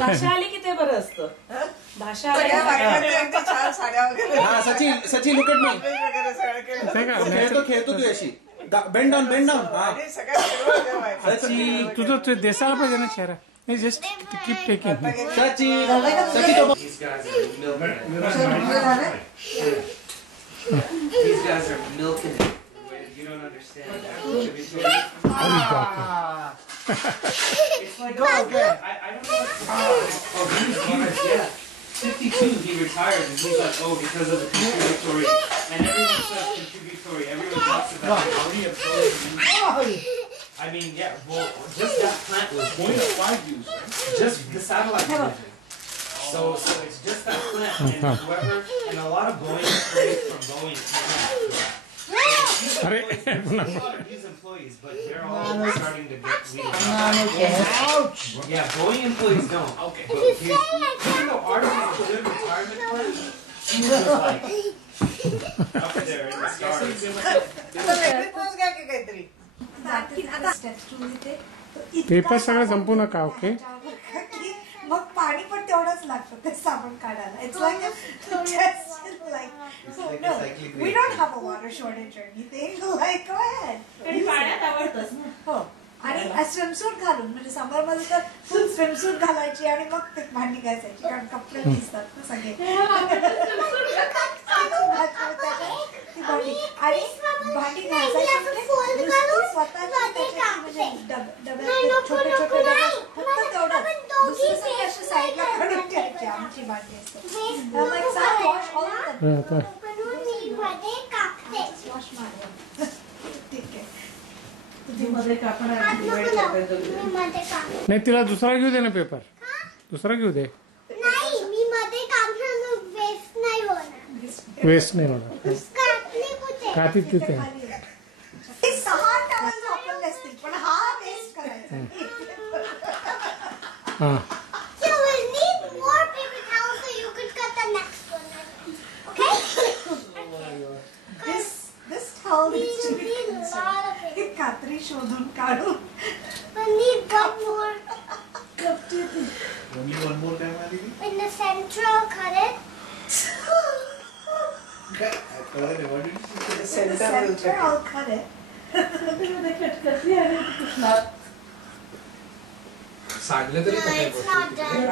भाषा आली की ते बरं असतं. भाषा आली छान साड्या वगैरे. हा सची लुक एट मी. खेळतो तू अशी बेंड डाऊन हा सची तुझं देसाला पाहिजे ना चेहरा. Just keep taking. Sachi These guys are milking it. You don't understand. It's like, go again. I don't know. Oh, yeah. 52, he retired, and he's like, oh, because of the contributory. And everyone says contributory. Everyone talks about how many employees. I mean, yeah, well, just that plant was 1.5 views, right? Just the satellite division. So it's just that plant, and whoever, and a lot of Boeing employees from Boeing these employees, but they're all starting to get weeded. Ouch! Yeah, Boeing employees don't. Okay. But even though ours is a good retirement plan, she was like up there in the stars. Paper सगळं संपू नका. Okay. मग पाणी पण तेवढंच लागतं ते साबण काढायला. It's like we don't have a water shortage or anything like that. पाण्यात आवडतच ना. हो. आणि स्विमसूट घालून म्हणजे समर मध्ये तर फुल स्विमसूट घालायची आणि मग ते भांडी घासायची कारण कपडे दिसतात ना सगळे. आणि भांडी घासायची स्वतः डब्यात छोटे छोटे डबे फक्त तेवढं दुसरी सगळी अशी साईडला काढून ठेवायची आमची भांडी असते. ठीक आहे. नाही तिला दुसरा घेऊ दे ना पेपर. दुसरा घेऊ दे. वेस्ट नाही होणार. काती तिथे पण हा वेस्ट करायचा. हा कात्री शोधून काढून. one more time, Aditi. In the center, I'll cut it. What did you say? The center, I'll cut it. सांगले तरी No, it's not done.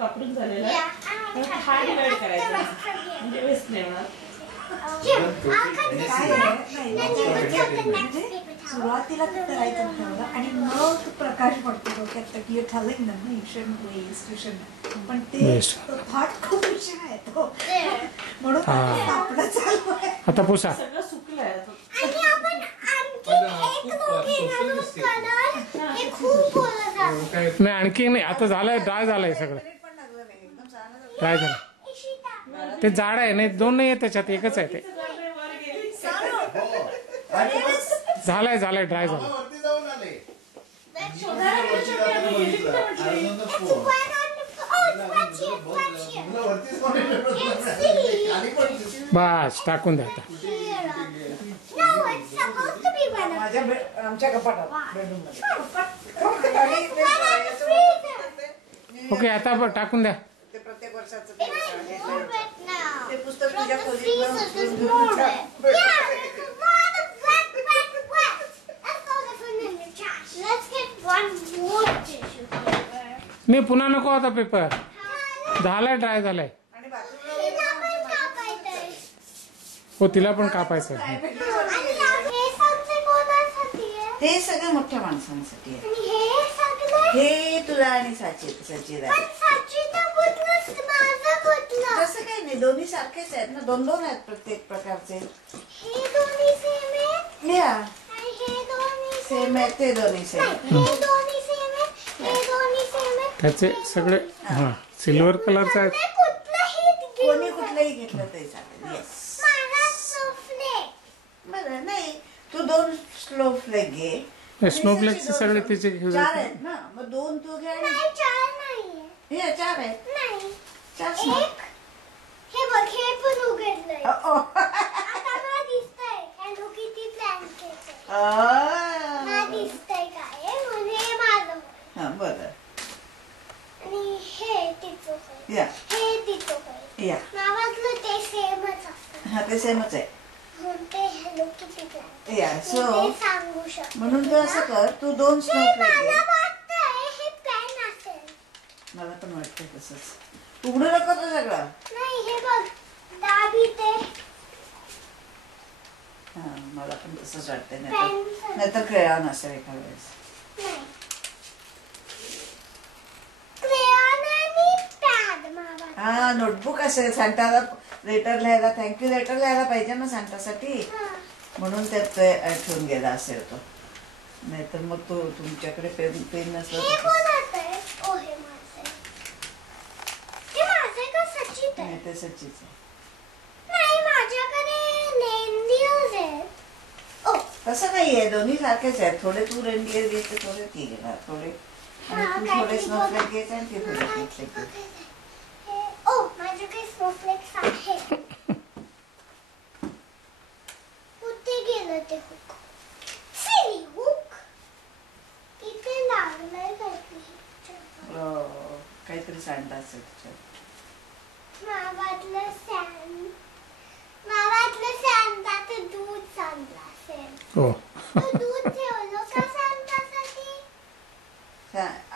कापडून झालेला Yeah, I don't हा डिवाइड cut करायचा the rest of it. म्हणजे waste नाही होणार. Here, I'll cut this part. Then you can cut the next paper towel. सुरुवातीला ते करायचं ठरवलं आणि मग प्रकाश पडतो डोक्यात की you telling them you shouldn't waste you shouldn't. पण ते थॉट खूप हुशार आहे तो म्हणून कापड चालू आहे. आता पुसा. सगळं सुकलंय. आणि आपण आणखी एक लोक घेणार कलर. हे खूप बोलत जातं. नाही आणखी नाही. आता झालंय. ड्राय झालंय सगळं. ड्राय झालं. ते जाड आहे. नाही दोन नाही आहे त्याच्यात एकच आहे ते. झालंय ड्राय झालं. बस टाकून द्या आता. आमच्या कपाटात ओके आता टाकून द्या. ते प्रत्येक वर्षाचं ते पुस्तक तुझ्या नाही पुन्हा नको आता पेपर. झालाय ड्राय झालाय. हो तिला पण कापायचं. हे सगळं मोठ्या माणसांसाठी आहे. हे तुला आणि सचिन तसं काही नाही. दोन्ही सारखेच आहेत ना. दोन दोन आहेत प्रत्येक प्रकारचे. सेम आहेत ते दोन्ही सेम. त्याचे सगळे हा सिल्वर कलरचा आहे. कोणी कुठलंही घेतलं तरी चालेल. बरं नाही तू दोन स्लो फ्लेक घे. स्नोफ्लेक्सचे सगळे तिचे घेऊ. चार आहेत ना मग दोन तू घे. हे चार आहेत. चार हे बघ हे पण उघडलंय. आता मला दिसतंय हॅलो किती प्लॅन केलं. दिसतंय काय म्हणजे माझं. बरं हा ते सेमच आहे. ते हेलो किटी प्लॅन. या सो ते सांगू शकतो. म्हणून तू असं कर, तू 2 स्नोफ्लेक मला घे. वाटतंय हे पेन असेल. मला पण वाटतंय तसंच. उघडू नको तो सगळं. नाही हे बघ दाबी ते हा मला पण तसंच वाटतंय. पेन्सिल. नाहीतर क्रेयॉन असेल एका वेळेस. नाही क्रेयॉन आणि पॅड मावा. हा नोटबुक असेल. सांताला लेटर लिहायला, थँक्यू लेटर लिहायला पाहिजे ना सांतासाठी, म्हणून त्यात ते ठेवून गेला असेल तो. नाहीतर मग तो तुमच्याकडे पेन नसला हे कोणाचं आहे? ओ हे माझं आहे. हे माझं आहे का सचित आहे? नाही ते सच्चीच आहे. नाही माझ्याकडे रेनडिअर्स आहेत. ओ तसं नाहीये, दोन्ही सारखेच आहेत. थोडे तू रेनडिअर घ्यायचे, थोडे ती घेणार, थोडे आणि हा, तू काय थोडे तरी स्नोफ्लेक बघ. घ्यायचे आणि ती थोडे स्नोफ्लेक घ्यायचे. ओ माझ्याकडे स्नोफ्लेक्स आहे. कुठे गेलं ते हुक? सिली हुक इथे लागलंय काहीतरी. काहीतरी सांडलं असेल त्याच्यात. मावातलं सांडता दूध सांडलं असेल. हो तो दूध ठेवलं का सांडतासाठी?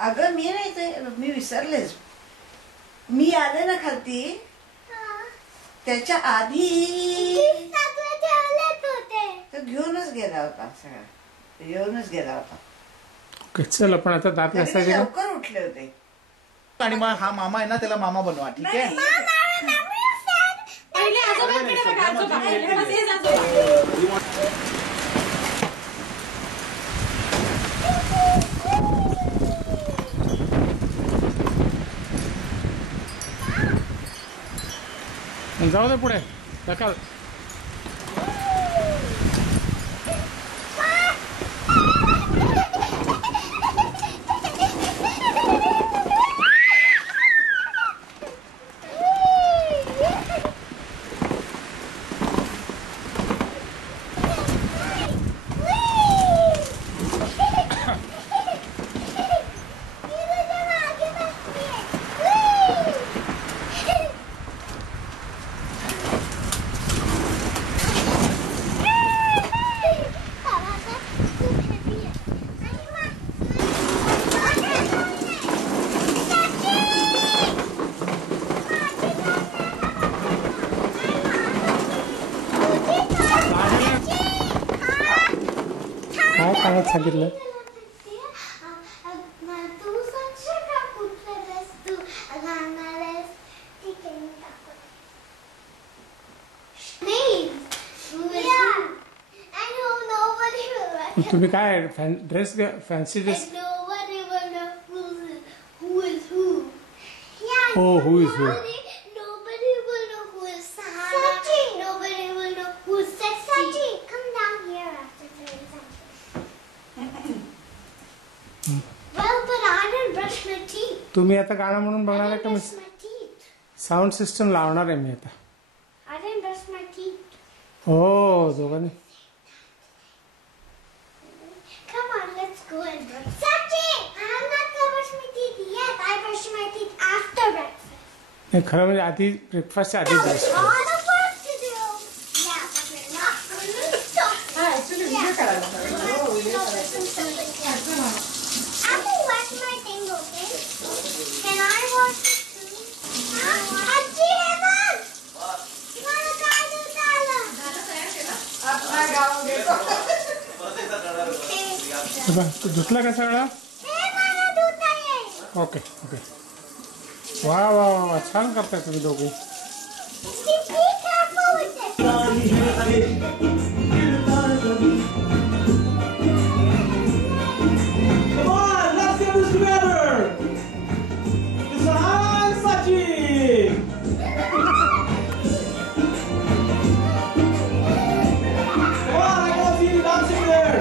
अगं मी नाही ते, मी विसरलेच. मी आले ना खालती हा. त्याच्या आधी गिफ्ट सगळं ठेवलेच होते. तो घेऊनच गेला होता. सगळं घेऊनच गेला होता. ओके चल आपण आता दात तरी घासायचे ते का? लवकर उठले होते. आणि मग हा मामा आहे ना, त्याला मामा बनवा, ठीक आहे? पहिले आजोबांकडे बघा, आजोबा. पहिले बस हेच आजोबा. जाऊ दे पुढे ढकल. काय काय सांगितलं? तू सांगशील का कुठले ड्रेस तू घालणार आहेस? ठीक आहे मी टाकते. नाही I know nobody will recognize. तुम्ही काय dress fancy dress? And nobody will know who is who. Yeah. Oh, who is who? Nobody will know who is Sahana. Nobody will know who is sexy. Sachi, come down here after saying something. Well, but I didn't brush my teeth. तुम्ही आता गाणं म्हणून I बघणार आहे didn't का? मी brush my teeth. Sound system लावणार आहे मी आता. I didn't brush my teeth. हो दोघांनी. Come on, let's go and brush. Sachi, I'm not gonna brush my teeth yet. I brush my teeth after breakfast. नाही खरं म्हणजे आधी ब्रेकफास्टच्या आधी There's जायचं. a lot of work to do. Yeah, but we're not going to stop. हा actually video करायला पाहिजे. I will wash my thing, okay? Can I wash it too? Achi, हे बघ. मला काय दूध आलं? आपला गाव घेतो. हे बघ, तू धुतला का सगळं? हे मला दूध आहे. Okay okay. वा वा वा वा छान करताय तुम्ही दोघे. Be careful with it. Come on, let's get this together! It's a hand, Sachi! Come on, I can see you dancing there!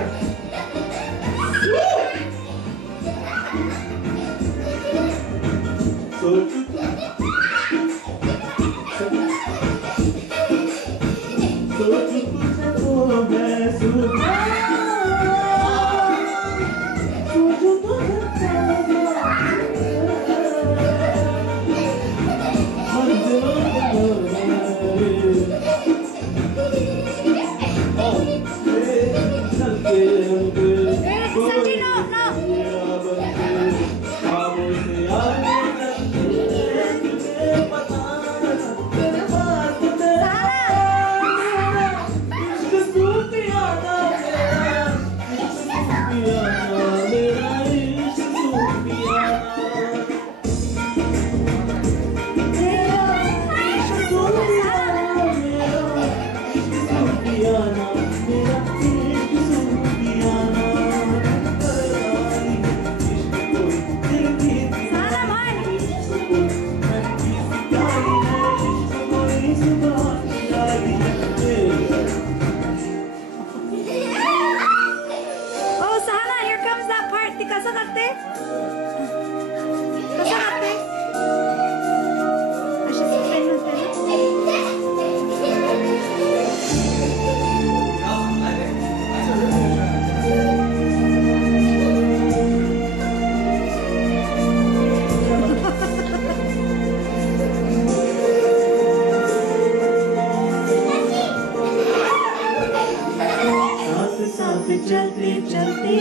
चलते चलते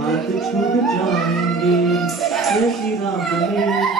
हाथ छूट जाएंगे, ऐसी राह में